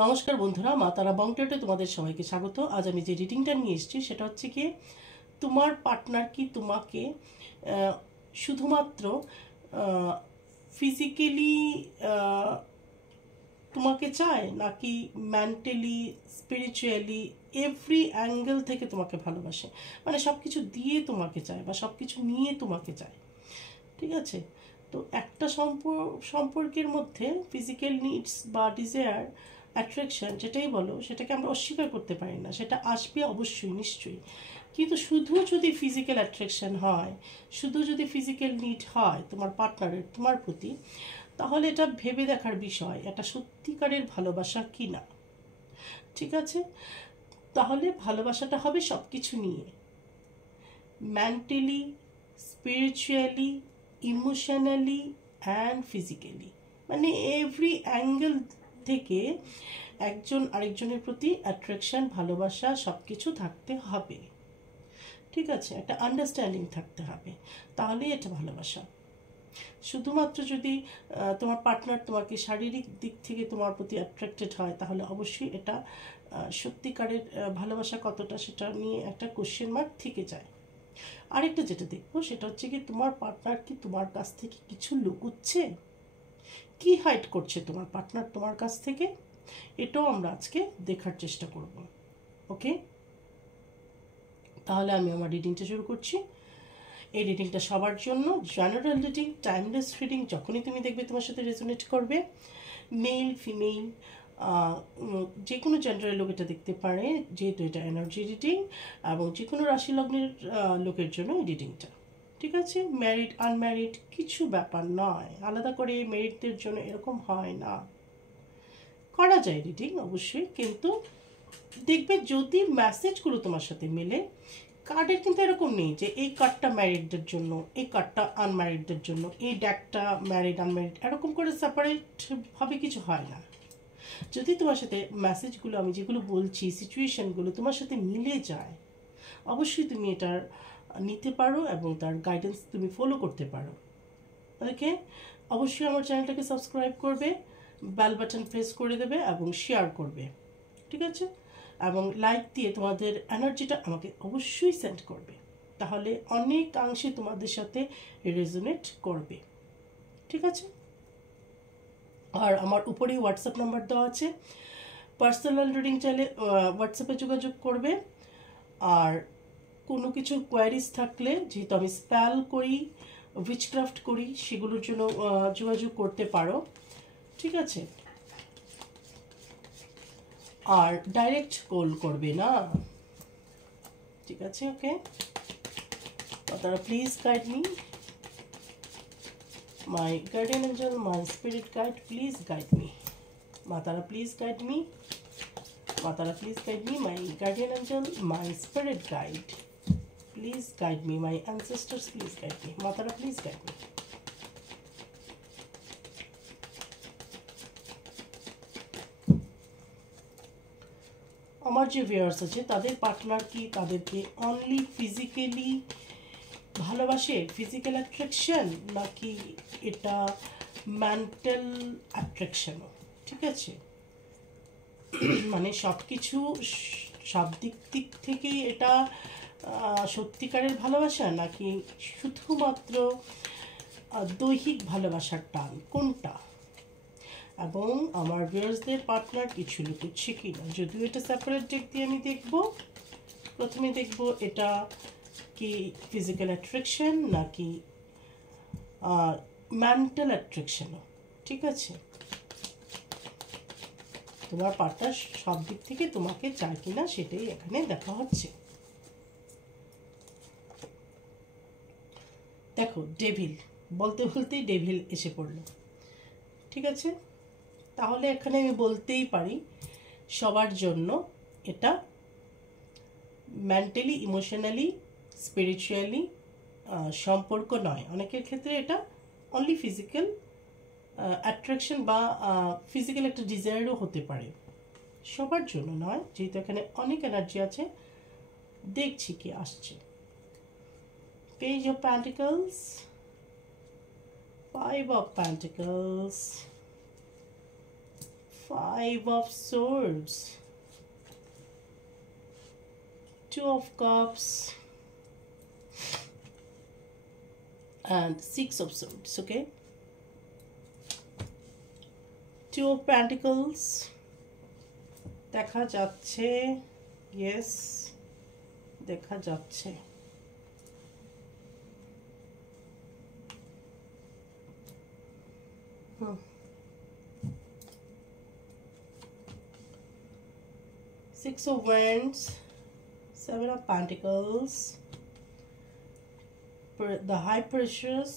নমস্কার বন্ধুরা, মা তারা বংটেটে তোমাদের সবাইকে স্বাগত। আজ আমি যে রিডিংটা নিয়ে এসেছি সেটা হচ্ছে কি, তোমার পার্টনার কি তোমাকে শুধুমাত্র ফিজিক্যালি তোমাকে চায়, নাকি মেন্টালি, স্পিরিচুয়ালি, এভরি অ্যাঙ্গেল থেকে তোমাকে ভালোবাসে, মানে সব কিছু দিয়ে তোমাকে চায় বা সব কিছু নিয়ে তোমাকে চায়। ঠিক আছে? তো একটা সম্পর্কের মধ্যে ফিজিক্যাল নিডস বা ডিজায়ার, অ্যাট্রাকশন যেটাই বলো, সেটাকে আমরা অস্বীকার করতে পারি না, সেটা আসবে অবশ্যই, নিশ্চয়ই। কিন্তু শুধু যদি ফিজিক্যাল অ্যাট্রাকশন হয়, শুধু যদি ফিজিক্যাল নিড হয় তোমার পার্টনারের তোমার প্রতি, তাহলে এটা ভেবে দেখার বিষয় এটা সত্যিকারের ভালোবাসা কি না। ঠিক আছে? তাহলে ভালোবাসাটা হবে সব কিছু নিয়ে, mentally, spiritually, emotionally and physically, মানে এভরি অ্যাঙ্গেল থেকে একজন আরেকজনের প্রতি অ্যাট্রাকশন, ভালোবাসা সব কিছু থাকতে হবে। ঠিক আছে? একটা আন্ডারস্ট্যান্ডিং থাকতে হবে, তাহলেই এটা ভালোবাসা। শুধুমাত্র যদি তোমার পার্টনার তোমাকে শারীরিক দিক থেকে তোমার প্রতি অ্যাট্রাক্টেড হয়, তাহলে অবশ্যই এটা সত্যিকারের ভালোবাসা কতটা, সেটা নিয়ে একটা কোশ্চেন মার্ক থেকে যায়। আরেকটা যেটা দেখবো সেটা হচ্ছে কি, তোমার পার্টনার কি তোমার কাছ থেকে কিছু লুকোচ্ছে, কি হাইড করছে তোমার পার্টনার তোমার কাছ থেকে, এটাও আমরা আজকে দেখার চেষ্টা করব। ওকে, তাহলে আমি আমার রিডিংটা শুরু করছি। এই রিডিংটা সবার জন্য, জেনারেল রিডিং, টাইমলেস রিডিং। যখনই তুমি দেখবে তোমার সাথে রেজোনেট করবে, মেল ফিমেল যে কোনো জেন্ডারের লোক এটা দেখতে পারে, যেহেতু এটা এনার্জি রিডিং, এবং যে কোনো রাশি লগ্নের লোকের জন্য এই রিডিংটা। ঠিক আছে? ম্যারিড আনম্যারিড কিছু ব্যাপার নয়, আলাদা করে মেরিটদের জন্য এরকম হয় না। করা যায় রিডিং অবশ্যই, কিন্তু দেখবে যদি মেসেজগুলো তোমার সাথে মেলে, কার্ডের কিন্তু এরকম নেই যে এই কার্ডটা ম্যারিডদের জন্য, এই কার্ডটা আনম্যারিডদের জন্য, এই ডেকটা ম্যারিড আনম্যারিড, এরকম করে সেপারেটভাবে কিছু হয় না। যদি তোমার সাথে মেসেজগুলো, আমি যেগুলো বলছি, সিচুয়েশনগুলো তোমার সাথে মিলে যায়, অবশ্যই তুমি এটার নিতে পারো এবং তার গাইডেন্স তুমি ফলো করতে পারো। ওকে, অবশ্যই আমার চ্যানেলটাকে সাবস্ক্রাইব করবে, বেল বাটন প্রেস করে দেবে এবং শেয়ার করবে। ঠিক আছে? এবং লাইক দিয়ে তোমাদের এনার্জিটা আমাকে অবশ্যই সেন্ড করবে, তাহলে অনেকাংশে তোমাদের সাথে রেজোনেট করবে। ঠিক আছে? আর আমার উপরেই হোয়াটসঅ্যাপ নাম্বার দেওয়া আছে, পার্সোনাল রিডিং চাইলে হোয়াটসঅ্যাপে যোগাযোগ করবে। আর কোনো কিছু কোয়ারিজ থাকলে, যেহেতু আমি স্পেল করি, উইচক্রাফট করি, সেগুলোর জন্য যোগাযোগ করতে পারো। ঠিক আছে? আর ডাইরেক্ট কল করবে না। ঠিক আছে? ওকে, তারা please guide me, my guardian angel, my spirit guide, please guide me. Matara, please guide me. Matara, please guide me. My guardian angel, my spirit guide, please guide me. My ancestors, please guide me. Matara, please guide me. আমার যে viewers আছে, তাদের partner কি তাদেরকে only physically ভালোবাসে, physical attraction, নাকি এটা mental অ্যাট্রাকশনও? ঠিক আছে? মানে সব কিছু, সব দিক থেকেই এটা সত্যিকারের ভালোবাসা, নাকি শুধুমাত্র দৈহিক ভালোবাসার টান, কোনটা? এবং আমার ভিউয়ার্সদের পার্টনার কিছু লুকোচ্ছে কি না, যদিও এটা সেপারেট ডেক দিয়ে আমি দেখব। প্রথমে দেখব এটা কি ফিজিক্যাল অ্যাট্রাকশন নাকি মেন্টাল অ্যাট্রাকশনও। ঠিক আছে? তোমার পার্টনার সব দিক থেকে তোমাকে চায় কিনা সেটাই এখানে দেখা হচ্ছে। দেখো, ডেভিল, বলতে বলতেই ডেভিল এসে পড়লো। ঠিক আছে? তাহলে এখানে আমি বলতেই পারি সবার জন্য এটা মেন্টালি, ইমোশনালি, স্পিরিচুয়ালি সম্পর্ক নয়। অনেকের ক্ষেত্রে এটা অনলি ফিজিক্যাল অ্যাট্রাকশন বা ফিজিক্যাল একটা ডিজায়ারও হতে পারে, সবার জন্য নয়। যেহেতু এখানে অনেক এনার্জি আছে, দেখছি কি আসছে। Page of pentacles, 5 of Pentacles, Five of Swords, Two of Cups, and Six of Swords. Okay, Two of Pentacles দেখা যাচ্ছে, yes, দেখা যাচ্ছে। Six of Wands, Seven of Pentacles, the High Priestess,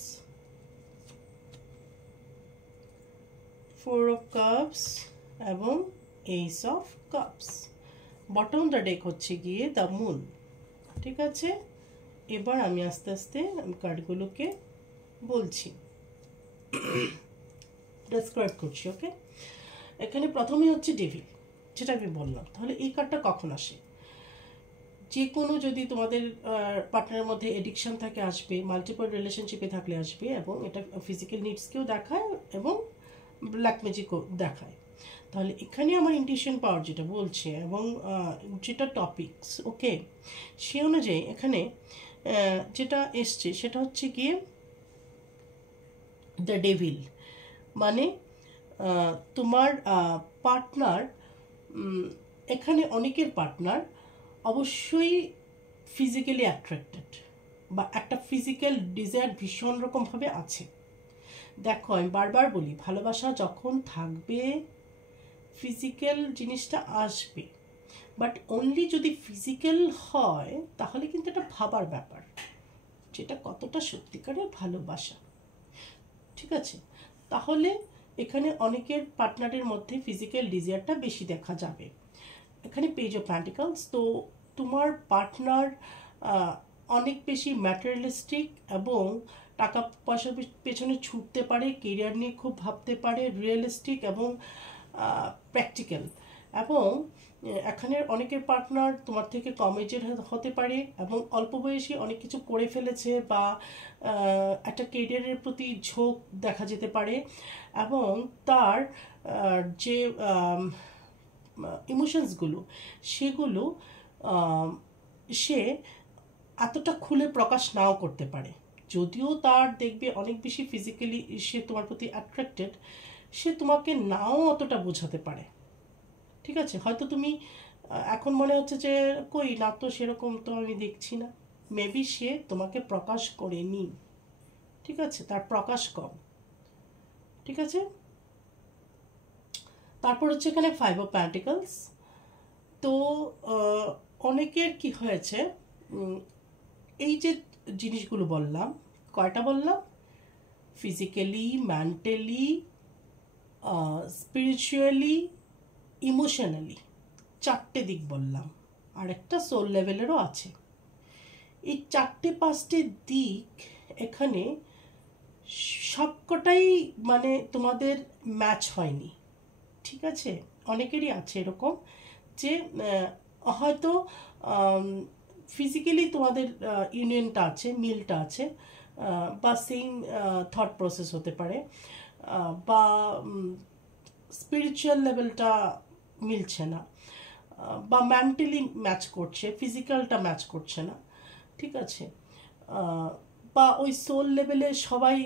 Four of Cups এবং Ace of Cups। Bottom the deck হচ্ছে গিয়ে the moon. ঠিক আছে, এবার আমি আস্তে আস্তে কার্ডগুলোকে বলছি, ডেসক্রাইব করছি। ওকে, এখানে প্রথমেই হচ্ছে ডেভিল, যেটা আমি বললাম। তাহলে এই কার্ডটা কখন আসে? যে কোনো যদি তোমাদের পার্টনারের মধ্যে এডিকশন থাকে আসবে, মাল্টিপল রিলেশনশিপে থাকলে আসবে, এবং এটা ফিজিক্যাল নিডসকেও দেখায় এবং ব্ল্যাক ম্যাজিকও দেখায়। তাহলে এখানে আমার ইনটিউশন পাওয়ার যেটা বলছে এবং যেটা টপিকস, ওকে, সে অনুযায়ী এখানে যেটা এসছে সেটা হচ্ছে গিয়ে দ্য ডেভিল। মানে তোমার পার্টনার, এখানে অনেকের পার্টনার অবশ্যই ফিজিক্যালি অ্যাট্রাক্টেড বা একটা ফিজিক্যাল ডিজায়ার ভীষণ রকমভাবে আছে। দেখো, আমি বারবার বলি, ভালোবাসা যখন থাকবে ফিজিক্যাল জিনিসটা আসবে, বাট অনলি যদি ফিজিক্যাল হয় তাহলে কিন্তু এটা ভাবার ব্যাপার, যেটা কতটা সত্যিকারের ভালোবাসা। ঠিক আছে, তাহলে এখানে অনেকের পার্টনারের মধ্যে ফিজিক্যাল ডিজায়ারটা বেশি দেখা যাবে। এখানে পেজ অফ পেন্টিকলস, তো তোমার পার্টনার অনেক বেশি ম্যাটেরিয়ালিস্টিক এবং টাকা পয়সার পেছনে ছুটতে পারে, কেরিয়ার নিয়ে খুব ভাবতে পারে, রিয়েলিস্টিক এবং প্র্যাকটিক্যাল। এবং এখানের অনেকের পার্টনার তোমার থেকে কম এজের হতে পারে এবং অল্প বয়সী অনেক কিছু করে ফেলেছে বা একটা কেরিয়ারের প্রতি ঝোঁক দেখা যেতে পারে, এবং তার যে ইমোশনসগুলো সেগুলো সে এতটা খুলে প্রকাশ নাও করতে পারে। যদিও তার দেখবে অনেক বেশি ফিজিক্যালি সে তোমার প্রতি অ্যাট্রাক্টেড, সে তোমাকে নাও অতটা বোঝাতে পারে। ঠিক আছে, হয়তো তুমি এখন মনে হচ্ছে যে কই না তো, সেরকম তো আমি দেখছি না, মেবি সে তোমাকে প্রকাশ করেনি। ঠিক আছে, তার প্রকাশ কম। ঠিক আছে, তারপর হচ্ছে এখানে ফাইভ অফ পেন্টিকলস। তো অনেকের কি হয়েছে, এই যে জিনিসগুলো বললাম, কয়টা বললাম? ফিজিক্যালি, মেন্টালি, স্পিরিচুয়ালি, ইমোশনালি, চারটে দিক বললাম, আর একটা সোল লেভেলেরও আছে। এই চারটে পাঁচটে দিক এখানে সবকটাই মানে তোমাদের ম্যাচ হয়নি। ঠিক আছে, অনেকেরই আছে এরকম যে হয়তো ফিজিক্যালি তোমাদের ইউনিয়নটা আছে, মিলটা আছে, বা সেম থট প্রসেস হতে পারে, বা স্পিরিচুয়াল লেভেলটা মিলছে না, বা মেন্টালি ম্যাচ করছে, ফিজিক্যালটা ম্যাচ করছে না। ঠিক আছে, বা ওই সোল লেভেলে সবাই,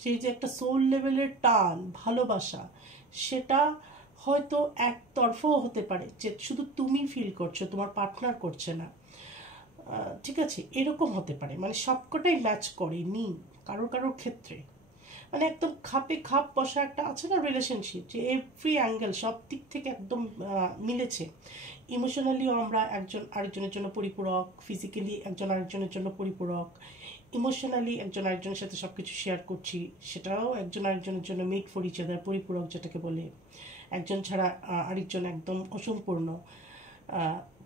সেই যে একটা সোল লেভেলের টান, ভালোবাসা, সেটা হয়তো একতরফাও হতে পারে, যে শুধু তুমি ফিল করছো, তোমার পার্টনার করছে না। ঠিক আছে, এরকম হতে পারে, মানে সবকটাই ম্যাচ করেনি কারোর কারোর ক্ষেত্রে। মানে একদম খাপে খাপ বসা একটা আছে না রিলেশনশিপ, যে এভরি অ্যাঙ্গেল সব দিক থেকে একদম মিলেছে। ইমোশনালিও আমরা একজন আরেকজনের জন্য পরিপূরক, ফিজিক্যালি একজন আরেকজনের জন্য পরিপূরক, ইমোশনালি একজন আরেকজনের সাথে সব কিছু শেয়ার করছি, সেটাও একজন আরেকজনের জন্য মেড ফর ইচ আদার, পরিপূরক যেটাকে বলে, একজন ছাড়া আরেকজন একদম অসম্পূর্ণ।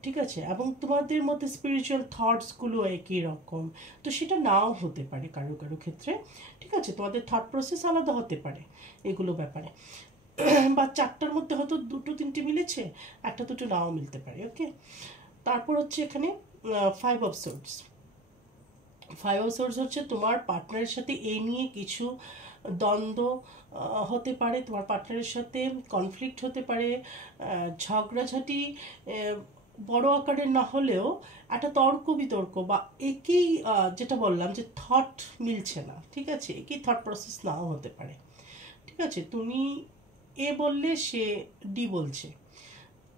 ঠিক আছে, এবং তোমাদের মধ্যে স্পিরিচুয়াল থটসগুলো একই রকম, তো সেটা নাও হতে পারে কারো কারো ক্ষেত্রে। ঠিক আছে, তোমাদের থট প্রসেস আলাদা হতে পারে এগুলো ব্যাপারে, বা চারটার মধ্যে হয়তো দুটো তিনটে মিলেছে, একটা দুটো নাও মিলতে পারে। ওকে, তারপর হচ্ছে এখানে five of swords. Five of swords হচ্ছে তোমার পার্টনারের সাথে এই নিয়ে কিছু দ্বন্দ্ব হতে পারে, তোমার পার্টনারের সাথে কনফ্লিক্ট হতে পারে, ঝগড়াঝাটি বড় আকারের না হলেও একটা তর্ক বিতর্ক বা একই যেটা বললাম যে থট মিলছে না, ঠিক আছে, একই থট প্রসেস নাও হতে পারে। ঠিক আছে, তুমি এ বললে সে ডি বলছে,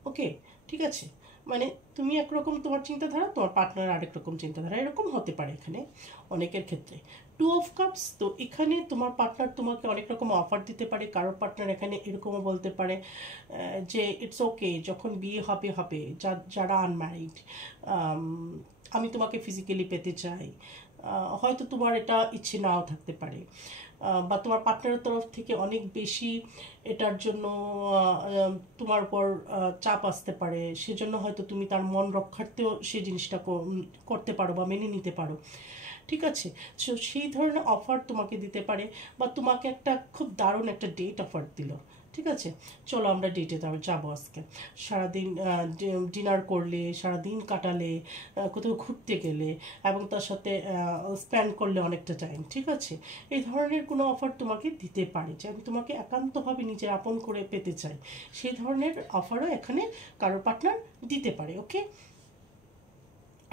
ওকে, ঠিক আছে, মানে তুমি একরকম তোমার চিন্তাধারা, তোমার পার্টনার আরেক রকম চিন্তাধারা, এরকম হতে পারে এখানে অনেকের ক্ষেত্রে। টু অফ কাপস, তো এখানে তোমার পার্টনার তোমাকে অনেক রকম অফার দিতে পারে, কারোর পার্টনার এখানে এরকমও বলতে পারে যে ইটস ওকে, যখন বিয়ে হবে হবে, যারা আনম্যারিড, আমি তোমাকে ফিজিক্যালি পেতে চাই, হয়তো তোমার এটা ইচ্ছে নাও থাকতে পারে, বা তোমার পার্টনারের তরফ থেকে অনেক বেশি এটার জন্য তোমার উপর চাপ আসতে পারে, সেজন্য হয়তো তুমি তার মন রক্ষার্থেও সেই জিনিসটা করতে পারো বা মেনে নিতে পারো। ঠিক আছে, সো সেই ধরনের অফার তোমাকে দিতে পারে, বা তোমাকে একটা খুব দারুণ একটা ডেট অফার দিল, ঠিক আছে, চলো আমরা ডেটে যাবো আজকে, সারাদিন ডিনার করলে, সারাদিন কাটালে, কোথাও ঘুরতে গেলে এবং তার সাথে স্পেন্ড করলে অনেকটা টাইম, ঠিক আছে, এই ধরনের কোনো অফার তোমাকে দিতে পারে যে আমি তোমাকে একান্তভাবে নিজের আপন করে পেতে চাই, সেই ধরনের অফারও এখানে কারোর পার্টনার দিতে পারে। ওকে,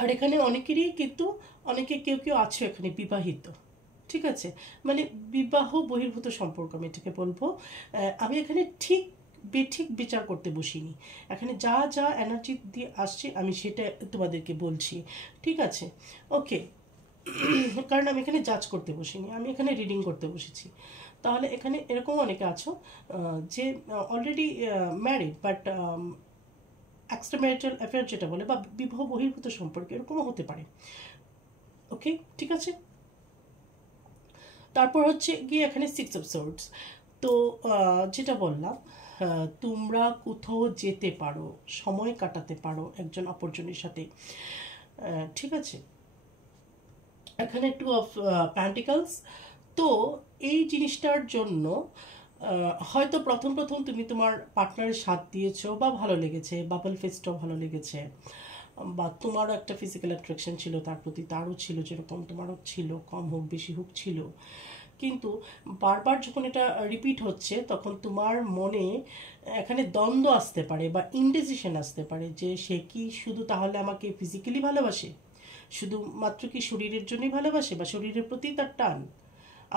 আর এখানে অনেকেরই কিন্তু অনেকে কেউ কেউ আছে এখানে বিবাহিত, ঠিক আছে, মানে বিবাহ বহির্ভূত সম্পর্ক আমি এটাকে বলবো। আমি এখানে ঠিক বেঠিক বিচার করতে বসিনি, এখানে যা যা এনার্জি দিয়ে আসছে আমি সেটা তোমাদেরকে বলছি, ঠিক আছে, ওকে, কারণ আমি এখানে জাজ করতে বসিনি, আমি এখানে রিডিং করতে বসেছি। তাহলে এখানে এরকম অনেকে আছো যে already married but extra marital affair যেটা বলে, বা বিবাহ বহির্ভূত সম্পর্ক এরকমও হতে পারে। ওকে, ঠিক আছে, তারপর হচ্ছে গিয়ে এখানে 6 of Swords। তো যেটা বললাম, তোমরা কোথাও যেতে পারো, সময় কাটাতে পারো একজন অপরজনের সাথে, ঠিক আছে, এখানে 2 of Pentacles। তো এই জিনিসটার জন্য হয়তো প্রথম প্রথম তুমি তোমার পার্টনারের সাথ দিয়েছো বা ভালো লেগেছে, বাবল ফেস্টও ভালো লেগেছে, বা তোমারও একটা ফিজিক্যাল অ্যাট্রাকশন ছিল তার প্রতি, তারও ছিল, যেরকম তোমারও ছিল, কম হোক বেশি হোক ছিল, কিন্তু বারবার যখন এটা রিপিট হচ্ছে তখন তোমার মনে এখানে দ্বন্দ্ব আসতে পারে বা ইনডিসিশন আসতে পারে যে সে কি শুধু তাহলে আমাকে ফিজিক্যালি ভালোবাসে, শুধুমাত্র কি শরীরের জন্যই ভালোবাসে, বা শরীরের প্রতি তার টান,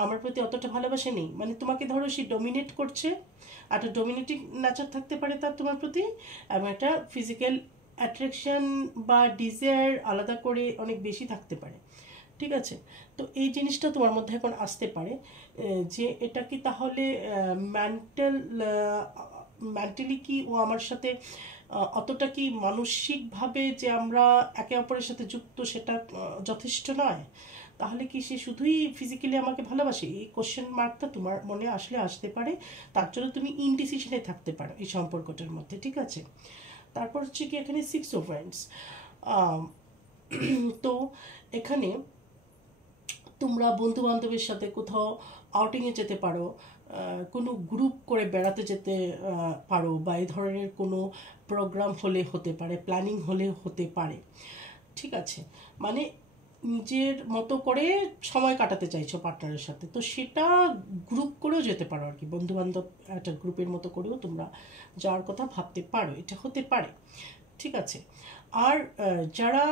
আমার প্রতি অতটা ভালোবাসে নেই, মানে তোমাকে ধরো সে ডমিনেট করছে, একটা ডমিনেটিং নেচার থাকতে পারে তার তোমার প্রতি, এবং একটা ফিজিক্যাল অ্যাট্রাকশন বা ডিজায়ার আলাদা করে অনেক বেশি থাকতে পারে, ঠিক আছে, তো এই জিনিসটা তোমার মধ্যে এখন আসতে পারে যে এটা কি তাহলে মেন্টালি কি ও আমার সাথে অতটা কি মানসিকভাবে যে আমরা একে অপরের সাথে যুক্ত সেটা যথেষ্ট নয়, তাহলে কি সে শুধুই ফিজিক্যালি আমাকে ভালোবাসে, এই কোশ্চেন মার্কটা তোমার মনে আসতে পারে, তার জন্য তুমি ইনডিসিশনে থাকতে পারো এই সম্পর্কটার মধ্যে, ঠিক আছে। তারপর হচ্ছে কি এখানে 6 of Wands। তো এখানে তোমরা বন্ধু বান্ধবের সাথে কোথাও আউটিংয়ে যেতে পারো, কোনো গ্রুপ করে বেড়াতে যেতে পারো, বা এই ধরনের কোনো প্রোগ্রাম হলে হতে পারে, প্ল্যানিং হলে হতে পারে, ঠিক আছে, মানে নিজের মতো করে সময় কাটাতে চাইছো পার্টনারের সাথে, তো সেটা গ্রুপ করেও যেতে পারো আর কি, বন্ধু বান্ধব একটা গ্রুপের মতো করেও তোমরা যাওয়ার কথা ভাবতে পারো, এটা হতে পারে, ঠিক আছে। আর যারা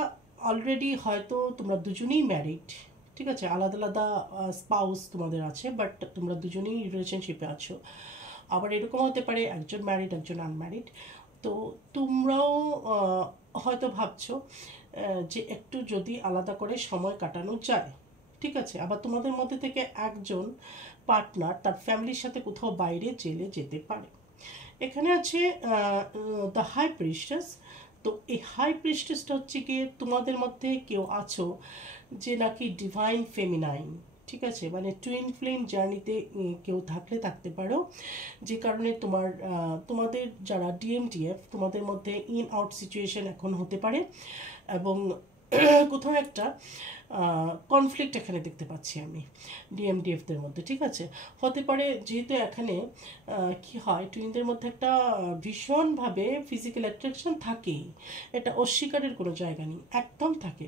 অলরেডি হয়তো তোমরা দুজনেই ম্যারিড, ঠিক আছে, আলাদা আলাদা স্পাউস তোমাদের আছে, বাট তোমরা দুজনেই রিলেশনশিপে আছো, আবার এরকম হতে পারে একজন ম্যারিড একজন আনম্যারিড, তো তোমরাও হয়তো ভাবছো যে একটু যদি আলাদা করে সময় কাটানো যায়, ঠিক আছে, আবার তোমাদের মধ্যে থেকে একজন পার্টনার তার ফ্যামিলির সাথে কোথাও বাইরে জেলে যেতে পারে। এখানে আছে দ্য হাই প্রিস্টেস। তো এই হাই প্রিস্টেসটা হচ্ছে গিয়ে তোমাদের মধ্যে কেউ আছো যে নাকি ডিভাইন ফেমিনাইন, ঠিক আছে, মানে টুইন ফ্লেম জার্নিতে কেউ থাকতে পারো, যে কারণে তোমাদের যারা ডিএমটিএফ তোমাদের মধ্যে ইন আউট সিচুয়েশন এখন হতে পারে, এবং কোথাও একটা কনফ্লিক্ট এখানে দেখতে পাচ্ছি আমি ডিএমডিএফদের মধ্যে, ঠিক আছে। হতে পারে যেহেতু এখানে কি হয়, টুইনদের মধ্যে একটা ভীষণভাবে ফিজিক্যাল অ্যাট্রাকশন থাকেই, এটা অস্বীকারের কোনো জায়গা নেই, একদম থাকে।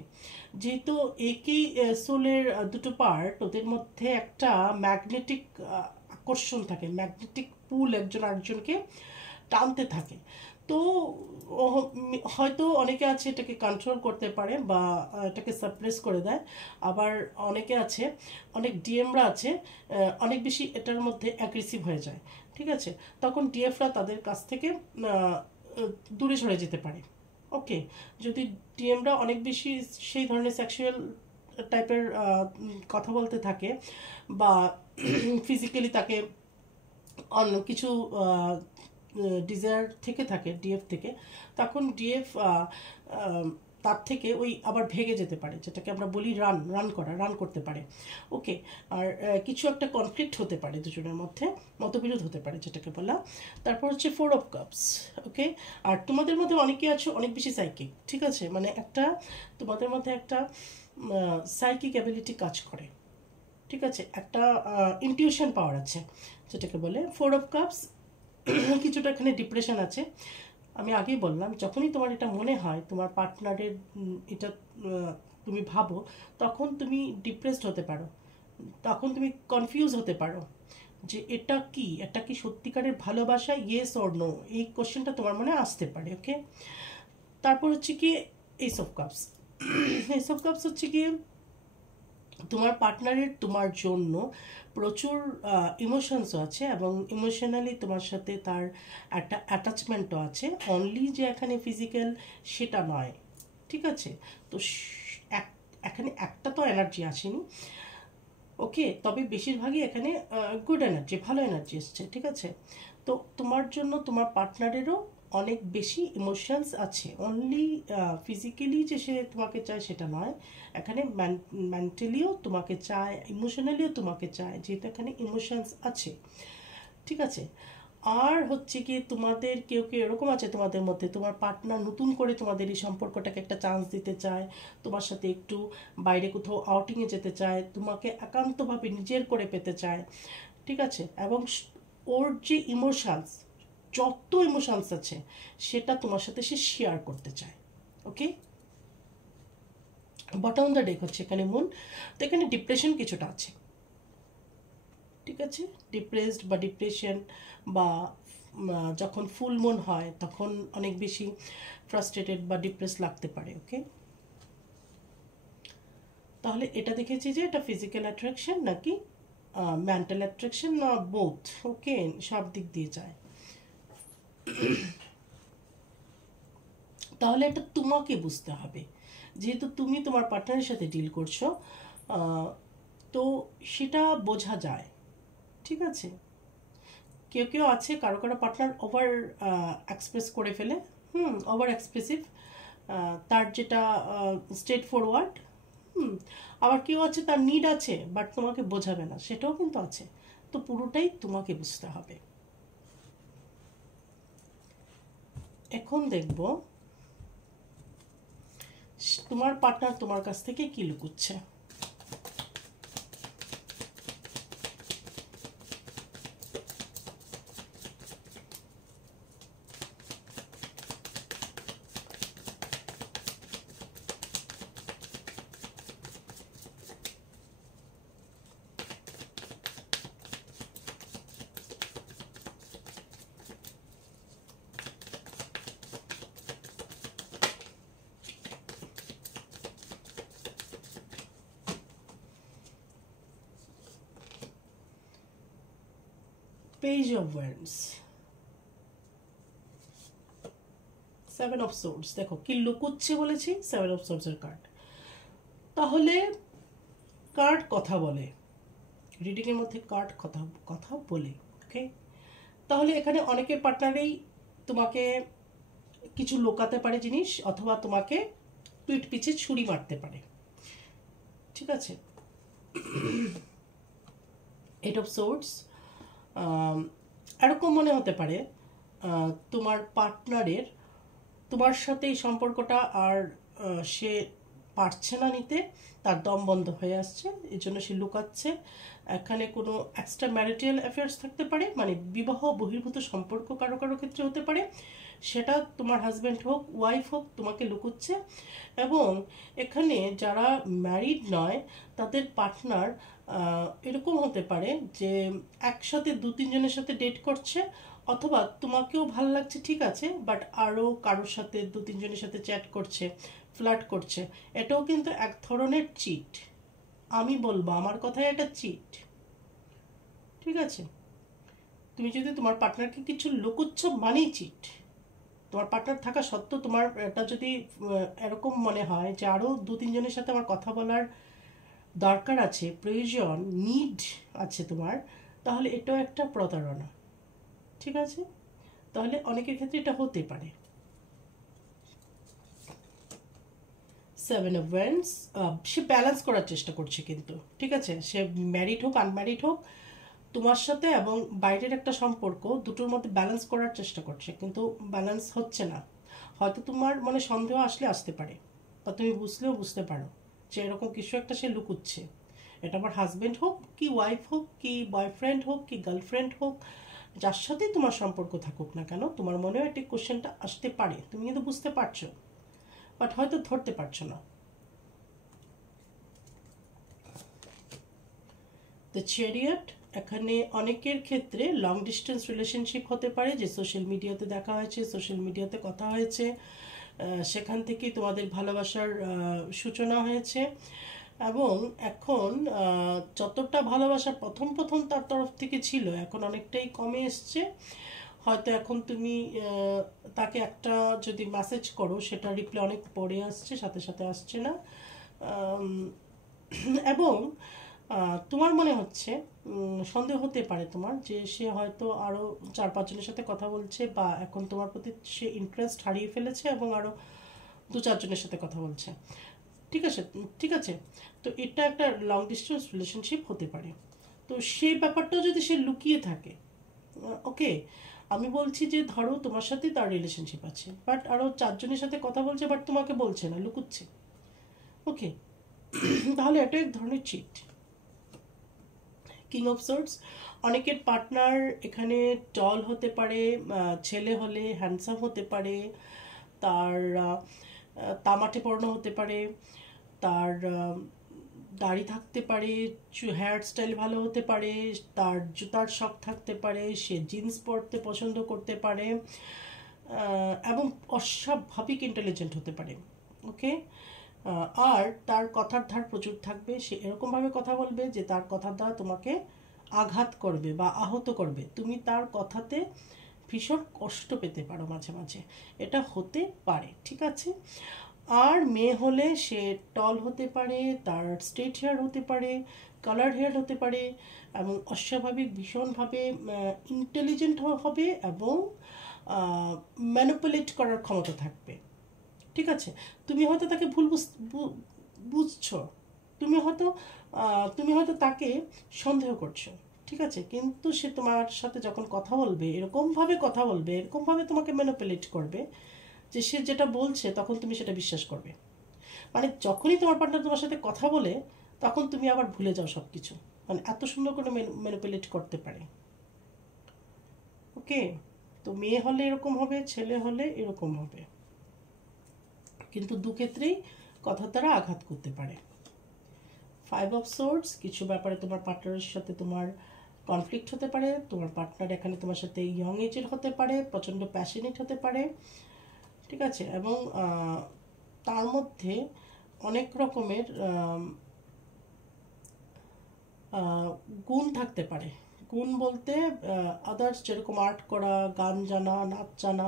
যেহেতু একই সোলের দুটো পার্ট, ওদের মধ্যে একটা ম্যাগনেটিক আকর্ষণ থাকে, ম্যাগনেটিক পুল একজন আরেকজনকে টানতে থাকে। তো হয়তো অনেকে আছে এটাকে কন্ট্রোল করতে পারে বা এটাকে সাপ্রেস করে দেয়, আবার অনেকে আছে, অনেক ডিএমরা আছে অনেক বেশি এটার মধ্যে অ্যাগ্রেসিভ হয়ে যায়, ঠিক আছে। তখন ডিএফরা তাদের কাছ থেকে দূরে সরে যেতে পারে। ওকে, যদি ডিএমরা অনেক বেশি সেই ধরনের সেক্সুয়াল টাইপের কথা বলতে থাকে বা ফিজিক্যালি তাকে অন্য কিছু ডিজায়ার থেকে থাকে ডিএফ থেকে, তখন ডিএফ তার থেকে ওই আবার ভেগে যেতে পারে, যেটাকে আমরা বলি রান করতে পারে। ওকে, আর কিছু একটা কনফ্লিক্ট হতে পারে দুজনের মধ্যে, মতবিরোধ হতে পারে যেটাকে বলা। তারপর হচ্ছে 4 অফ কাপস। ওকে, আর তোমাদের মধ্যে অনেকে আছে অনেক বেশি সাইকিক, ঠিক আছে, মানে একটা তোমাদের মধ্যে একটা সাইকিক অ্যাবিলিটি কাজ করে, ঠিক আছে, একটা ইনটিউশন পাওয়ার আছে যেটাকে বলে 4 অফ কাপস। কিছুটা এখানে ডিপ্রেশন আছে। আমি আগেই বললাম, যখনই তোমার এটা মনে হয় তোমার পার্টনারের এটা তুমি ভাবো, তখন তুমি ডিপ্রেসড হতে পারো, তখন তুমি কনফিউজ হতে পারো যে এটা কি সত্যিকারের ভালোবাসা, ইয়েস অর নো, এই কোশ্চেনটা তোমার মনে আসতে পারে। ওকে, তারপর হচ্ছে কি ace of cups. Ace of cups হচ্ছে কি তোমার পার্টনারের তোমার জন্য প্রচুর ইমোশনসও আছে এবং ইমোশনালি তোমার সাথে তার একটা অ্যাটাচমেন্টও আছে, অনলি যে এখানে ফিজিক্যাল সেটা নয়, ঠিক আছে। তো এখানে একটা তো এনার্জি আসেনি, ওকে, তবে বেশিরভাগই এখানে গুড এনার্জি, ভালো এনার্জি এসছে, ঠিক আছে। তো তোমার জন্য তোমার পার্টনারেরও অনেক বেশি ইমোশনস আছে, অনলি ফিজিক্যালি যে সে তোমাকে চায় সেটা নয়, এখানে মেন্টালিও তোমাকে চায়, ইমোশনালিও তোমাকে চায়, যেহেতু এখানে ইমোশনস আছে, ঠিক আছে। আর হচ্ছে কি তোমাদের কেউ কেউ এরকম আছে তোমাদের মধ্যে, তোমার পার্টনার নতুন করে তোমাদের এই সম্পর্কটাকে একটা চান্স দিতে চায়, তোমার সাথে একটু বাইরে কোথাও আউটিংয়ে যেতে চায়, তোমাকে একান্তভাবে নিজের করে পেতে চায়, ঠিক আছে। এবং ওর যে ইমোশনস, যত ইমোশনস আছে সেটা তোমার সাথে সে শেয়ার করতে চায়। ওকে, বটম দ্য ডেক হচ্ছে এখানে মুন। তো এখানে ডিপ্রেশন কিছুটা আছে, ঠিক আছে, ডিপ্রেসড বা ডিপ্রেশন বা যখন ফুল মুন হয় তখন অনেক বেশি ফ্রাস্ট্রেটেড বা ডিপ্রেস লাগতে পারে। ওকে, তাহলে এটা দেখেছি যে এটা ফিজিক্যাল অ্যাট্রাকশন নাকি মেন্টাল অ্যাট্রাকশন না বোথ। ওকে, সব দিক দিয়ে যায়। তাহলে এটা তোমাকে বুঝতে হবে, যেহেতু তুমি তোমার পার্টনারের সাথে ডিল করছো, তো সেটা বোঝা যায়, ঠিক আছে। কেউ কেউ আছে, কারো কারো পার্টনার ওভার এক্সপ্রেস করে ফেলে, ওভার এক্সপ্রেসিভ, তার যেটা স্ট্রেট ফরওয়ার্ড, আবার কেউ আছে তার নিড আছে বাট তোমাকে বোঝাবে না, সেটাও কিন্তু আছে। তো পুরোটাই তোমাকে বুঝতে হবে। এখন দেখব তোমার পার্টনার তোমার কাছ থেকে কি লুকুচ্ছে। Page of wands, 7 of swords, দেখো কি লুকোচ্ছে বলেছি, 7 অফ সোর্ডস এর কার্ড। তাহলে কার্ড কথা বলে, রিডিং এর মধ্যে কার্ড কথা বলে। ওকে, তাহলে এখানে অনেকের পার্টনারেই তোমাকে কিছু লোকাতে পারে জিনিস, অথবা তোমাকে পিঠ পিছে ছুরি মারতে পারে, ঠিক আছে। 8 অফ সোর্ডস, এরকম মনে হতে পারে তোমার পার্টনারের তোমার সাথে এই সম্পর্কটা আর সে পারছে না নিতে, তার দম বন্ধ হয়ে আসছে, এই জন্য সে লুকাচ্ছে। এখানে কোনো এক্সট্রা ম্যারিটাল অ্যাফেয়ার্স থাকতে পারে, মানে বিবাহ বহির্ভূত সম্পর্ক কারো কারো ক্ষেত্রে হতে পারে, সেটা তোমার হাজব্যান্ড হোক ওয়াইফ হোক তোমাকে লুকোচ্ছে। এবং এখানে যারা ম্যারিড নয় তাদের পার্টনার এরকম হতে পারে যে একসাথে দু তিনজনের সাথে ডেট করছে, অথবা তোমাকেও ভালো লাগছে ঠিক আছে, বাট আরও কারোর সাথে দু তিনজনের সাথে চ্যাট করছে, ফ্লার্ট করছে। এটাও কিন্তু এক ধরনের চিট। আমি বলবো আমার কথায় এটা চিট। ঠিক আছে, তুমি যদি তোমার পার্টনারকে কিছু লুকোচ্ছ মানেই চিট। তোমার পার্টনার থাকা সত্ত্বেও তোমার এটা যদি এরকম মনে হয় যে আরও দু তিনজনের সাথে আমার কথা বলার দরকার আছে, প্রয়োজন, নিড আছে তোমার, তাহলে এটাও একটা প্রতারণা। ঠিক আছে, তাহলে অনেকের ক্ষেত্রে এটা হতে পারে। 7 of Wands, সে ব্যালেন্স করার চেষ্টা করছে কিন্তু, ঠিক আছে, সে ম্যারিড হোক আনম্যারিড হোক তোমার সাথে এবং বাইরের একটা সম্পর্ক, দুটোর মধ্যে ব্যালেন্স করার চেষ্টা করছে, কিন্তু ব্যালেন্স হচ্ছে না। হয়তো তোমার মানে সন্দেহ আসলে আসতে পারে, বা তুমি বুঝলেও বুঝতে পারো যে এরকম কিছু একটা সে লুকুচ্ছে। এটা আমার হাজব্যান্ড হোক কি ওয়াইফ হোক কি বয়ফ্রেন্ড হোক কি গার্লফ্রেন্ড হোক, যার সাথেই তোমার সম্পর্ক থাকুক না কেন, তোমার মনেও একটা কোশ্চেনটা আসতে পারে, তুমি কিন্তু বুঝতে পারছো, বাট হয়তো ধরতে পারছো না। দ্য চ্যারিয়ট, এখানে অনেকের ক্ষেত্রে লং ডিস্টেন্স রিলেশনশিপ হতে পারে, যে সোশ্যাল মিডিয়াতে দেখা হয়েছে, সোশ্যাল মিডিয়াতে কথা হয়েছে, সেখান থেকেই তোমাদের ভালোবাসার সূচনা হয়েছে। এবং এখন যতটা ভালোবাসা প্রথম প্রথম তার তরফ থেকে ছিল, এখন অনেকটাই কমে এসছে। হয়তো এখন তুমি তাকে একটা যদি মেসেজ করো, সেটা রিপ্লাই অনেক পরে আসছে, সাথে সাথে আসছে না। এবং তোমার মনে হচ্ছে, সন্দেহ হতে পারে তোমার যে সে হয়তো আরও 4-5 জনের সাথে কথা বলছে, বা এখন তোমার প্রতি সে ইন্টারেস্ট হারিয়ে ফেলেছে এবং আরও 2-4 জনের সাথে কথা বলছে। ঠিক আছে, ঠিক আছে, তো এটা একটা লং ডিস্টেন্স রিলেশনশিপ হতে পারে। তো সেই ব্যাপারটাও যদি সে লুকিয়ে থাকে, ওকে, আমি বলছি যে ধরো তোমার সাথে তার রিলেশনশিপ আছে, বাট আরও 4 জনের সাথে কথা বলছে, বাট তোমাকে বলছে না, লুকুচ্ছে, ওকে, তাহলে এটা এক ধরনের চিট। কিং অফ সোর্ডস, অনেকের পার্টনার এখানে টল হতে পারে, ছেলে হলে হ্যান্ডসাম হতে পারে, তার তামাটে পড়ানো হতে পারে, তার দাড়ি থাকতে পারে, হেয়ার স্টাইল ভালো হতে পারে, তার জুতার শখ থাকতে পারে, সে জিন্স পরতে পছন্দ করতে পারে, এবং অস্বাভাবিক ইন্টেলিজেন্ট হতে পারে, ওকে। আর তার কথার ধার প্রচুর থাকবে, সে এরকমভাবে কথা বলবে যে তার কথার দ্বারা তোমাকে আঘাত করবে বা আহত করবে, তুমি তার কথাতে ভীষণ কষ্ট পেতে পারো মাঝে মাঝে, এটা হতে পারে, ঠিক আছে। আর মেয়ে হলে সে টল হতে পারে, তার স্ট্রেট হেয়ার হতে পারে, কালার হেয়ার হতে পারে, এবং অস্বাভাবিক ভীষণভাবে ইন্টেলিজেন্ট হবে, এবং ম্যানিপুলেট করার ক্ষমতা থাকবে, ঠিক আছে। তুমি হয়তো তাকে ভুল বুঝছো, তুমি হয়তো তাকে সন্দেহ করছো, ঠিক আছে, কিন্তু সে তোমার সাথে যখন কথা বলবে, এরকমভাবে তোমাকে ম্যানিপুলেট করবে যে সে যেটা বলছে তখন তুমি সেটা বিশ্বাস করবে। মানে যখনই তোমার পার্টনার তোমার সাথে কথা বলে, তখন তুমি আবার ভুলে যাও সব কিছু, মানে এত সুন্দর করে ম্যানিপুলেট করতে পারে, ওকে। তো মেয়ে হলে এরকম হবে, ছেলে হলে এরকম হবে, কিন্তু দুক্ষেত্রেই কথা দ্বারা আঘাত করতে পারে। 5 অফ সোর্ডস, কিছু ব্যাপারে তোমার পার্টনারের সাথে তোমার কনফ্লিক্ট হতে পারে, তোমার পার্টনার এখানে তোমার সাথে ইয়ং এজের হতে পারে, প্রচণ্ড প্যাশনেট হতে পারে, ঠিক আছে, এবং তার মধ্যে অনেক রকমের গুণ থাকতে পারে। গুণ বলতে আদার্স, যেরকম আর্ট করা, গান জানা, নাচ জানা,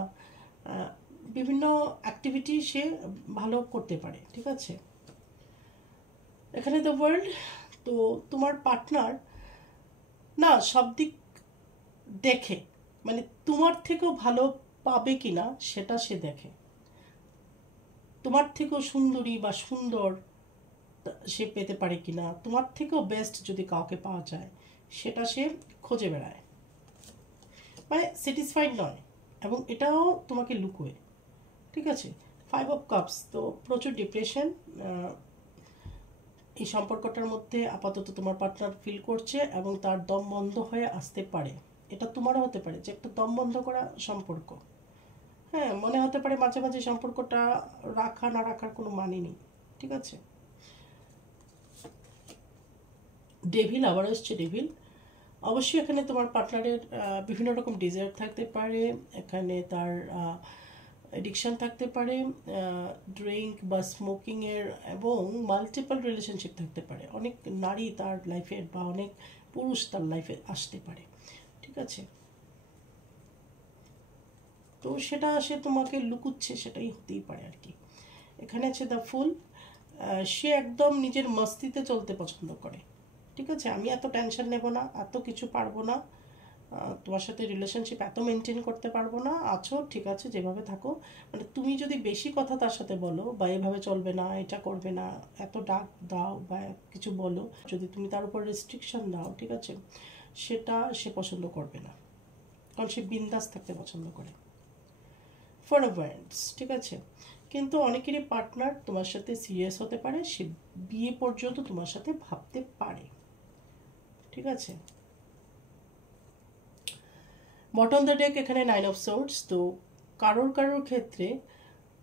বিভিন্ন অ্যাক্টিভিটি সে ভালো করতে পারে, ঠিক আছে। এখানে দ্য ওয়ার্ল্ড, তো তোমার পার্টনার না সব দিক দেখে, মানে তোমার থেকেও ভালো পাবে কিনা সেটা সে দেখে, তোমার থেকেও সুন্দরী বা সুন্দর সে পেতে পারে কিনা, তোমার থেকেও বেস্ট যদি কাউকে পাওয়া যায় সেটা সে খোঁজে বেড়ায়, মানে স্যাটিসফাইড নয়, এবং এটাও তোমাকে লুকোয়, ঠিক আছে। ফাইভ অফ কাপস, তো প্রচুর ডিপ্রেশন এই সম্পর্কটার মধ্যে আপাতত তোমার পার্টনার ফিল করছে, এবং তার দম বন্ধ হয়ে আসতে পারে। এটা তোমারও হতে পারে যে একটা দম বন্ধ করা সম্পর্ক। হ্যাঁ, মনে হতে পারে মাঝে মাঝে সম্পর্কটা রাখা না রাখার কোনো মানে নেই। ঠিক আছে, ডেভিল আবার আসছে। ডেভিল অবশ্যই এখানে তোমার পার্টনারের বিভিন্ন রকম ডিজায়ার থাকতে পারে, এখানে তার এডিকশন থাকতে পারে ড্রিঙ্ক বা স্মোকিংয়ের, এবং মাল্টিপল রিলেশনশিপ থাকতে পারে। অনেক নারী তার লাইফে বা অনেক পুরুষ তার লাইফে আসতে পারে। ঠিক আছে, তো সেটা সে তোমাকে লুকুচ্ছে, সেটাই হতেই পারে আর কি। এখানে আছে দ্য ফুল, সে একদম নিজের মস্তিতে চলতে পছন্দ করে। ঠিক আছে, আমি এত টেনশন নেব না, এত কিছু পারবো না, তোমার সাথে রিলেশনশিপ এত মেনটেন করতে পারবো না, আছো ঠিক আছে যেভাবে থাকো। মানে তুমি যদি বেশি কথা তার সাথে বলো বা এভাবে চলবে না, এটা করবে না, এত ডাক দাও বা কিছু বলো, যদি তুমি তার উপর রেস্ট্রিকশন দাও, ঠিক আছে, সেটা সে পছন্দ করবে না, কারণ সে বিন্দাস থাকতে পছন্দ করে। ফর অ্যাভয়েন্স, ঠিক আছে, কিন্তু অনেকেরই পার্টনার তোমার সাথে সিরিয়াস হতে পারে, সে বিয়ে পর্যন্ত তোমার সাথে ভাবতে পারে। ঠিক আছে, বটম দ্য ডেক এখানে নাইন অফ সোর্ডস। তো কারোর কারোর ক্ষেত্রে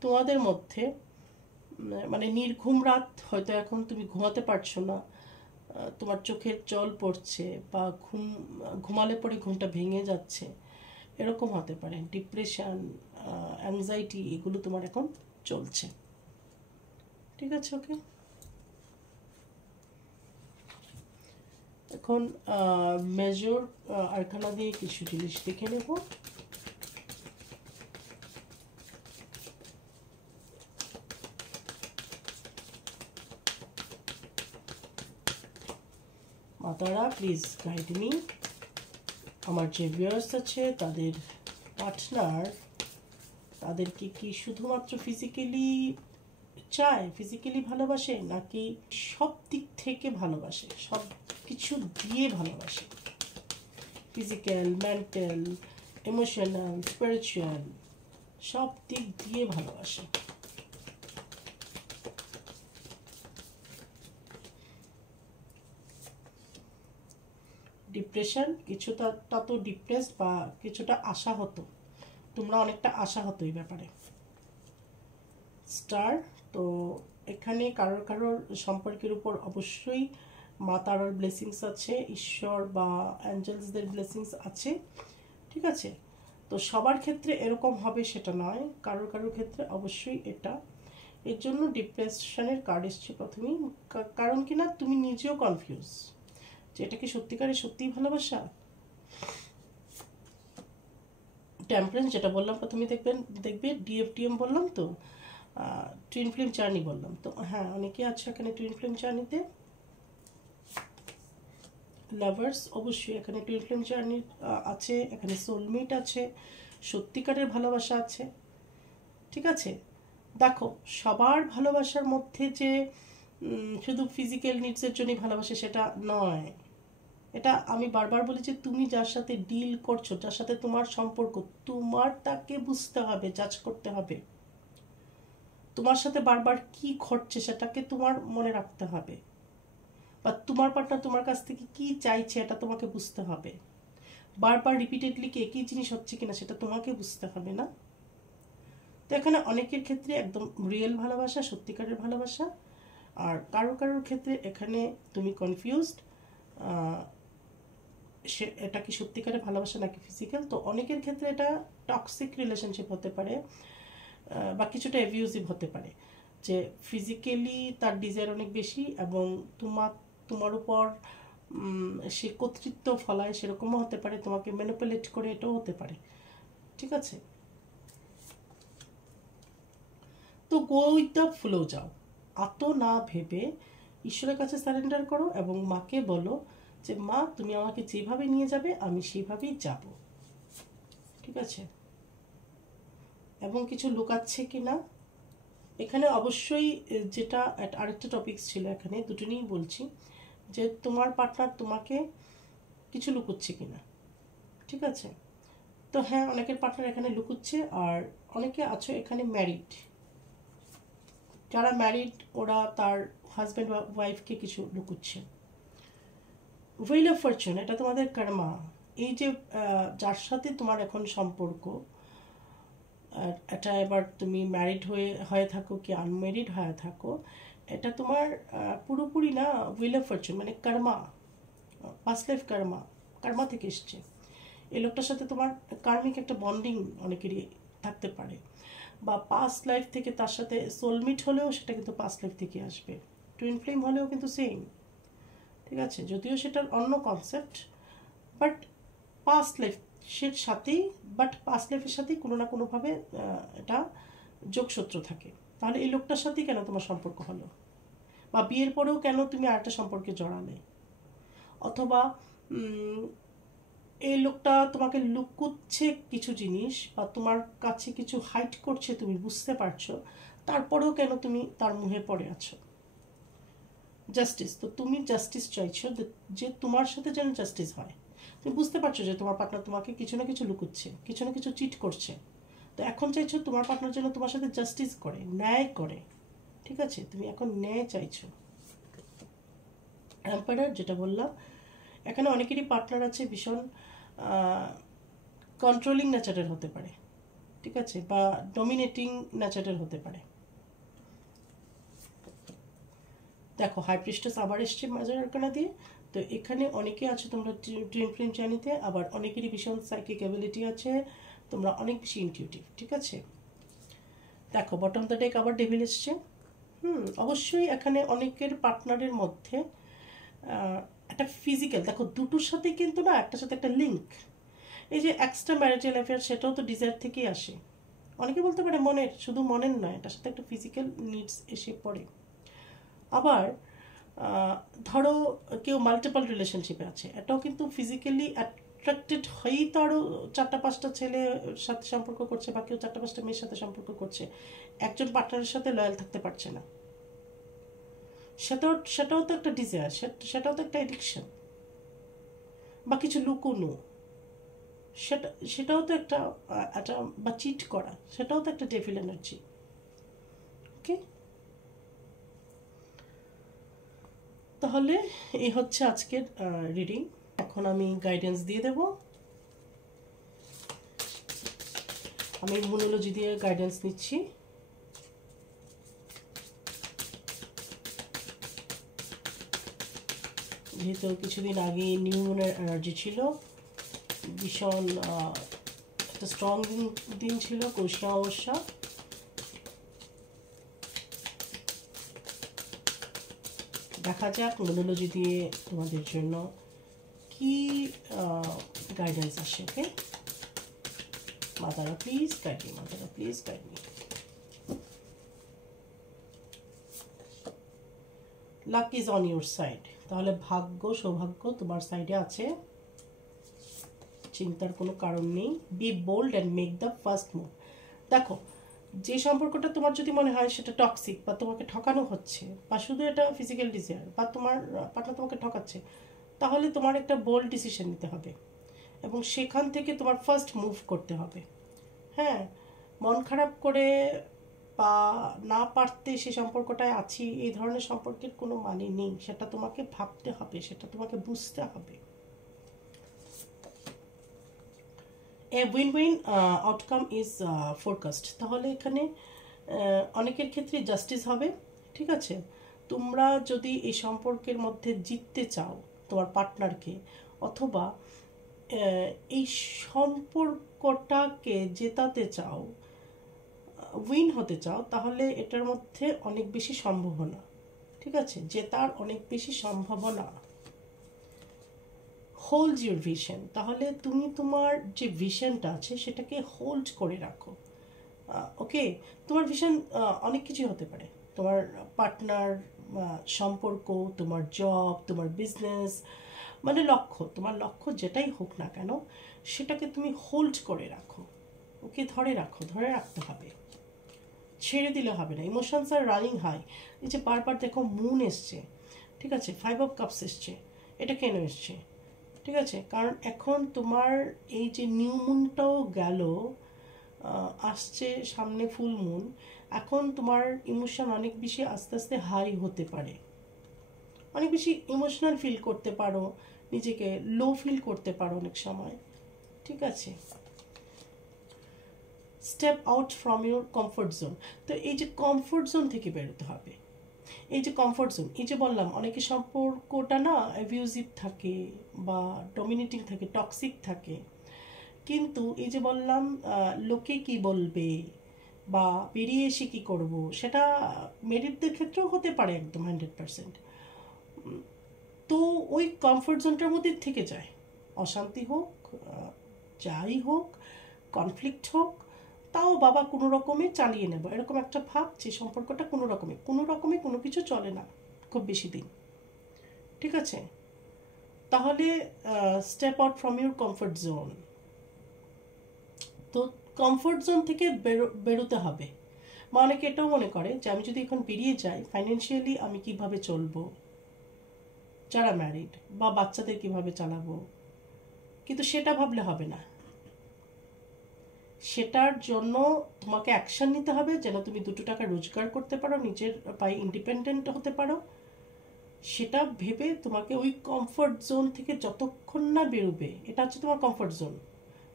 তোমাদের মধ্যে মানে নির্ঘুম রাত, হয়তো এখন তুমি ঘুমাতে পারছো না, তোমার চোখের জল পড়ছে, বা ঘুমালে পরে ঘুমটা ভেঙে যাচ্ছে, এরকম হতে পারে। ডিপ্রেশন, অ্যাংজাইটি, এগুলো তোমার এখন চলছে। ঠিক আছে, ওকে। এখন মেজর আরকানা দিয়ে কিছু জিনিস দেখে নেব। মাতারা প্লিজ গাইড মি। আমার যে ভিউয়ার্স আছে তাদের পার্টনার, তাদেরকে কি শুধুমাত্র ফিজিক্যালি চায়, ফিজিক্যালি ভালোবাসে, নাকি সব দিক থেকে ভালোবাসে, সব কিছু দিয়ে ভালোবাসে, ফিজিক্যাল, মেন্টাল, ইমোশনাল, স্পিরিচুয়াল, সব দিক দিয়ে ভালোবাসে। ডিপ্রেশন, কিছুটা তো ডিপ্রেসড বা কিছুটা আশা হতো, তোমরা অনেকটা আশা হতো এই ব্যাপারে। স্টার, তো এখানে কারোর কারোর সম্পর্কের উপর অবশ্যই মা তারার ব্লেসিংস আছে, ঈশ্বর বা অ্যাঞ্জেলসদের ব্লেসিংস আছে। ঠিক আছে, তো সবার ক্ষেত্রে এরকম হবে সেটা নয়, কারোর কারোর ক্ষেত্রে অবশ্যই এটা। এর জন্য ডিপ্রেশনের কার্ড এসছে প্রথমেই, কারণ কিনা তুমি নিজেও কনফিউজ যে এটা কি সত্যিকারে সত্যিই ভালোবাসা। টেম্পারেন্স যেটা বললাম প্রথমে, দেখবে ডিএফটিএম বললাম তো, টুইন ফ্লেম জার্নি বললাম তো, হ্যাঁ অনেকে আছে এখানে টুইন ফ্লেম জার্নিতে। লাভার্স, অবশ্যই এখানে টুইন ফ্লেম জার্নি আছে, এখানে সোলমেট আছে, সত্যিকারের ভালোবাসা আছে। ঠিক আছে, দেখো সবার ভালোবাসার মধ্যে যে শুধু ফিজিক্যাল নিডসের জন্যই ভালোবাসে সেটা নয়। এটা আমি বারবার বলি যে তুমি যার সাথে ডিল করছো, যার সাথে তোমার সম্পর্ক, তোমার তাকে বুঝতে হবে, জাজ করতে হবে। তোমার সাথে বারবার কি ঘটছে সেটাকে তোমার মনে রাখতে হবে, বা তোমার পার্টনার তোমার কাছ থেকে কি চাইছে এটা তোমাকে বুঝতে হবে। বারবার রিপিটেডলি কি একই জিনিস হচ্ছে কিনা সেটা তোমাকে বুঝতে হবে না। তো এখানে অনেকের ক্ষেত্রে একদম রিয়েল ভালোবাসা, সত্যিকারের ভালোবাসা, আর কারোর কারোর ক্ষেত্রে এখানে তুমি কনফিউজড সে এটা কি সত্যিকারের ভালোবাসা নাকি ফিজিক্যাল। তো অনেকের ক্ষেত্রে এটা টক্সিক রিলেশনশিপ হতে পারে, বা কিছুটা অ্যাবিউজিভ হতে পারে, যে ফিজিক্যালি তার ডিজায়ার অনেক বেশি এবং তোমার উপর সে কর্তৃত্ব ফলায়, সেরকমও হতে পারে, তোমাকে ম্যানিপুলেট করে, এটাও হতে পারে। ঠিক আছে, তো গো উইথ দ্য ফ্লো যাও, এত না ভেবে ঈশ্বরের কাছে সারেন্ডার করো এবং মাকে বলো যে মা তুমি আমাকে যেভাবে নিয়ে যাবে আমি সেভাবেই যাব। ঠিক আছে, এবং কিছু লুকাচ্ছে কিনা এখানে অবশ্যই, যেটা আরেকটা টপিকস ছিল, এখানে দুটো নিয়েই বলছি, যে তোমার পার্টনার তোমাকে কিছু লুকোচ্ছে কিনা। ঠিক আছে, তো হ্যাঁ অনেকের পার্টনার এখানে লুকোচ্ছে, আর অনেকে আছো এখানে ম্যারিড, যারা ম্যারিড ওরা তার হাজব্যান্ড বা ওয়াইফকে কিছু লুকুচ্ছে। হুইল অফ ফরচুন, এটা তোমাদের কর্মা। এই যে যার সাথে তোমার এখন সম্পর্ক, এটা এবার তুমি ম্যারিড হয়ে থাকো কি আনম্যারিড হয়ে থাকো, এটা তোমার পুরোপুরি না হুইল অফ ফরচুন, মানে কর্মা, পাস্ট লাইফ কর্মা, কর্মা থেকে এসছে। এই লোকটার সাথে তোমার কার্মিক একটা বন্ডিং অনেকেরই থাকতে পারে, বা পাস্ট লাইফ থেকে তার সাথে সোলমিট হলেও সেটা কিন্তু পাস্ট লাইফ থেকে আসবে। টুইন ফ্লেম হলেও কিন্তু সেম, ঠিক আছে, যদিও সেটার অন্য কনসেপ্ট, বাট পাস্ট লাইফের সাথেই, পাস্ট লাইফের সাথেই কোনো না কোনোভাবে এটা যোগসূত্র থাকে। তাহলে এই লোকটার সাথেই কেন তোমার সম্পর্ক হলো, বা বিয়ের পরেও কেন তুমি আরেকটা সম্পর্কে জড়ালে, অথবা এই লোকটা তোমাকে লুকুচ্ছে কিছু জিনিস, বা তোমার কাছে কিছু হাইড করছে, তুমি বুঝতে পারছো, তারপরেও কেন তুমি তার মুখে পড়ে আছো। জাস্টিস, তো তুমি জাস্টিস চাইছো, যে তোমার সাথে যেন জাস্টিস হয়। তুমি বুঝতে পারছো যে তোমার পার্টনার তোমাকে কিছু না কিছু লুকুচ্ছে, কিছু না কিছু চিট করছে, তো এখন চাইছো তোমার পার্টনার যেন তোমার সাথে জাস্টিস করে, ন্যায় করে, ঠিক আছে, তুমি এখন ন্যায় চাইছো। এম্পায়ার যেটা বললাম, এখানে অনেকেরই পার্টনার আছে ভীষণ কন্ট্রোলিং নেচারের হতে পারে, ঠিক আছে, বা ডমিনেটিং নেচারের হতে পারে। দেখো হাই প্রিস্টেস আবার এসছে মাজার আরকানা দিয়ে। তো এখানে অনেকে আছে তোমরা টুইন ফ্লেম জানিতে, আবার অনেকেরই ভীষণ সাইকিক অ্যাবিলিটি আছে, তোমরা অনেক বেশি ইনটিউটিভ, ঠিক আছে। দেখো বটম দ্য ডেক আবার ডেভিল এসছে। অবশ্যই এখানে অনেকের পার্টনারের মধ্যে একটা ফিজিক্যাল, দেখো দুটোর সাথে কিন্তু না একটার সাথে একটা লিঙ্ক। এই যে এক্সট্রা ম্যারিটাল অ্যাফেয়ার, সেটাও তো ডিজায়ার থেকেই আসে। অনেকে বলতে পারে মনের, শুধু মনের নয়, এটার সাথে একটা ফিজিক্যাল নিডস এসে পড়ে। আবার ধরো কেউ মাল্টিপল রিলেশনশিপে আছে, এটাও কিন্তু ফিজিক্যালি অ্যাট্রাক্টেড হয়েই তো আরও 4-5টা ছেলের সাথে সম্পর্ক করছে, বা কেউ 4-5টা মেয়ের সাথে সম্পর্ক করছে, একজন পার্টনারের সাথে লয়াল থাকতে পারছে না। সেটাও তো একটা ডিজায়ার, সেটাও তো একটা এডিকশন, বা কিছু লুকোনো, সেটাও তো একটা বা চিট করা, সেটাও তো একটা ডেভিল এনার্জি। ওকে, তাহলে এই হচ্ছে আজকের রিডিং। এখন আমি গাইডেন্স দিয়ে দেব। আমি মুনোলজি দিয়ে গাইডেন্স নিচ্ছি। যেহেতু কিছুদিন আগে নিউ মুনের এনার্জি ছিল, ভীষণ একটা স্ট্রং দিন ছিল, কৌশিক অমাবস্যা। দেখা যাক মুনোলজি দিয়ে তোমাদের জন্য কি গাইডেন্স আসে। ওকে, মাতারা প্লিজ গাইড মি, মাতারা please guide me. Luck is on your side, তাহলে ভাগ্য সৌভাগ্য তোমার সাইডে আছে, চিন্তার কোনো কারণ নেই। Be bold and make the first move. দেখো যে সম্পর্কটা তোমার যদি মনে হয় সেটা টক্সিক, বা তোমাকে ঠকানো হচ্ছে, বা শুধু এটা ফিজিক্যাল ডিজায়ার, বা তোমার পার্টনার তোমাকে ঠকাচ্ছে, তাহলে তোমার একটা বোল্ড ডিসিশন নিতে হবে, এবং সেখান থেকে তোমার ফার্স্ট মুভ করতে হবে। হ্যাঁ, মন খারাপ করে বা না পারতে সে সম্পর্কটায় আছি, এই ধরনের সম্পর্কের কোনো মানে নেই। সেটা তোমাকে ভাবতে হবে, সেটা তোমাকে বুঝতে হবে। A win win outcome is forecast, তাহলে এখানে অনেকের ক্ষেত্রে জাস্টিস হবে, ঠিক আছে। তোমরা যদি এই সম্পর্কের মধ্যে জিততে চাও তোমার পার্টনারকে, অথবা এই সম্পর্কটাকে জেতাতে চাও, উইন হতে চাও, তাহলে এটার মধ্যে অনেক বেশি সম্ভাবনা, ঠিক আছে, জেতার অনেক বেশি সম্ভাবনা। হোল্ড ইউর ভিশন, তাহলে তুমি তোমার যে ভিশনটা আছে সেটাকে হোল্ড করে রাখো। ওকে, তোমার ভিশন অনেক কিছু হতে পারে, তোমার পার্টনার, সম্পর্ক, তোমার জব, তোমার বিজনেস, মানে লক্ষ্য, তোমার লক্ষ্য যেটাই হোক না কেন, সেটাকে তুমি হোল্ড করে রাখো। ওকে, ধরে রাখো, ধরে রাখতে হবে, ছেড়ে দিলে হবে না। ইমোশনস আর রানিং হাই, এই যে বারবার দেখো মুন এসছে, ঠিক আছে, 5 অফ কাপস এসছে, এটা কেন এসছে, ঠিক আছে, কারণ এখন তোমার এই যে নিউ মুনটাও গেল, আসছে সামনে ফুল মুন, এখন তোমার ইমোশন অনেক বেশি আস্তে আস্তে হাই হতে পারে, অনেক বেশি ইমোশনাল ফিল করতে পারো, নিজেকে লো ফিল করতে পারো অনেক সময়, ঠিক আছে। Step out from your comfort zone. তো এই যে কমফোর্ট জোন থেকে বেরোতে হবে, এই যে কমফোর্ট জোন, এই যে বললাম অনেকে সম্পর্কটা না অ্যাবিউজিভ থাকে বা ডমিনেটিং থাকে, টক্সিক থাকে, কিন্তু এই যে বললাম লোকে কি বলবে বা বেরিয়ে এসে কী করবো, সেটা মেরিটদের ক্ষেত্রেও হতে পারে একদম 100%। তো ওই কমফোর্ট জোনটার মধ্যে থেকে যায়, অশান্তি হোক, যাই হোক, কনফ্লিক্ট হোক, তাও বাবা কোনো রকমে চালিয়ে নেব, এরকম একটা ভাব যে সম্পর্কটা কোনো রকমে কোনো কিছু চলে না খুব বেশি দিন, ঠিক আছে। তাহলে step out from your comfort zone. তো কমফোর্ট জোন থেকে বেরোতে হবে, বা অনেকে এটাও মনে করে যে আমি যদি এখন বেরিয়ে যাই ফাইন্যান্সিয়ালি আমি কিভাবে চলবো, যারা ম্যারিড, বা বাচ্চাদের কিভাবে চালাবো, কিন্তু সেটা ভাবলে হবে না। সেটার জন্য তোমাকে অ্যাকশন নিতে হবে যেন তুমি 2 টাকা রোজগার করতে পারো, নিজের পায়ে ইন্ডিপেন্ডেন্ট হতে পারো। সেটা ভেবে তোমাকে ওই কমফোর্ট জোন থেকে যতক্ষণ না বেরোবে, এটা হচ্ছে তোমার কমফোর্ট জোন।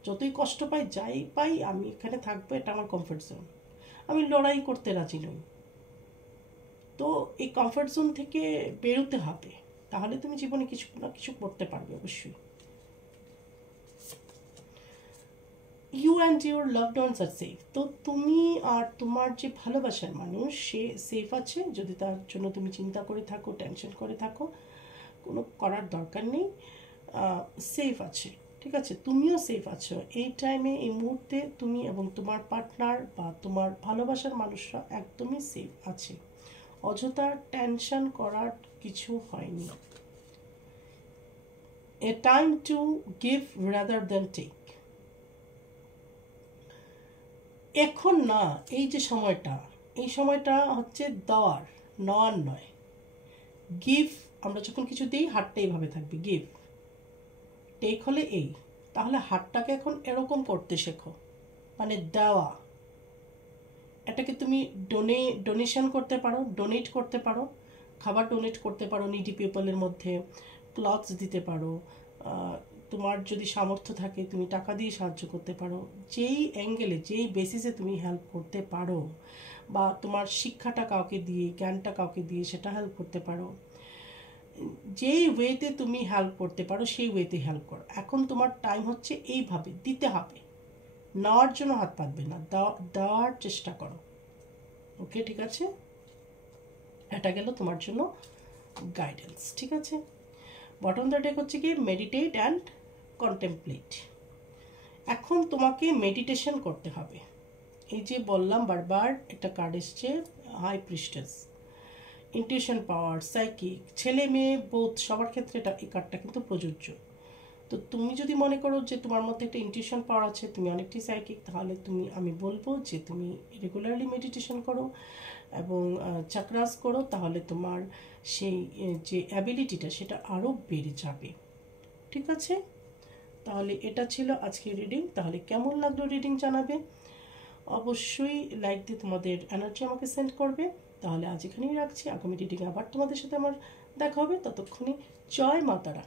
যতই কষ্ট পাই, যাই পাই, আমি এখানে থাকবো, এটা আমার কমফোর্ট জোন, আমি লড়াই করতে রাজি নই। তো এই কমফোর্ট জোন থেকে বেরোতে হবে, তাহলে তুমি জীবনে কিছু না কিছু করতে পারবে অবশ্যই। You and your loved ones are safe. তো তুমি আর তোমার যে ভালোবাসার মানুষ সে সেফ আছে, যদি তার জন্য তুমি চিন্তা করে থাকো, টেনশন করে থাকো, কোনো করার দরকার নেই, সেফ আছে, ঠিক আছে। তুমিও সেফ আছো এই টাইমে, এই মুহূর্তে তুমি এবং তোমার পার্টনার বা তোমার ভালোবাসার মানুষরা একদমই সেফ আছে, অযথা টেনশন করার কিছু হয়নি। A time to give rather than take. এখন না, এই যে সময়টা, এই সময়টা হচ্ছে দেওয়ার, নেওয়ার নয়। গিভ, আমরা যখন কিছু দিই হাতটা এইভাবে থাকবে, গিভ। টেক হলে এই, তাহলে হাতটাকে এখন এরকম করতে শেখো, মানে দেওয়া। এটাকে তুমি ডোনেশন করতে পারো, ডোনেট করতে পারো, খাবার ডোনেট করতে পারো নিডি পিপলের মধ্যে, ক্লথস দিতে পারো, তোমার যদি সামর্থ্য থাকে তুমি টাকা দিয়ে সাহায্য করতে পারো, যেই অ্যাঙ্গেলে যেই বেসিসে তুমি হেল্প করতে পারো, বা তোমার শিক্ষাটা কাউকে দিয়ে, জ্ঞানটা কাউকে দিয়ে সেটা হেল্প করতে পারো, যেই ওয়েতে তুমি হেল্প করতে পারো সেই ওয়েতে হেল্প করো। এখন তোমার টাইম হচ্ছে এইভাবে দিতে হবে, নেওয়ার জন্য হাত পাতবে না, দেওয়ার চেষ্টা করো। ওকে, ঠিক আছে, এটা গেল তোমার জন্য গাইডেন্স, ঠিক আছে। বটম দ্য ডেক হচ্ছে কি মেডিটেট অ্যান্ড কন্টেমপ্লেট। এখন তোমাকে মেডিটেশন করতে হবে। এই যে বললাম বারবার, একটা কার্ড এসছে, high priestess, intuition power, psychic, ছেলে মেয়ে বোথ সবার ক্ষেত্রে এটা, এই কার্ডটা কিন্তু প্রযোজ্য। তো তুমি যদি মনে করো যে তোমার মধ্যে একটা ইনটিউশন পাওয়ার আছে, তুমি অনেকটাই সাইকিক, তাহলে আমি বলবো যে তুমি রেগুলারলি মেডিটেশন করো এবং চাকরাস করো, তাহলে তোমার সেই যে অ্যাবিলিটিটা সেটা আরও বেড়ে যাবে, ঠিক আছে। তাহলে এটা ছিল আজকের রিডিং। তাহলে কেমন লাগলো রিডিং জানাবে, অবশ্যই লাইক দিয়ে তোমাদের এনার্জি আমাকে সেন্ড করবে। তাহলে আজ এখানেই রাখছি, আগামী রিডিংয়ে আবার তোমাদের সাথে আমার দেখা হবে, ততক্ষণে জয় মা তারা।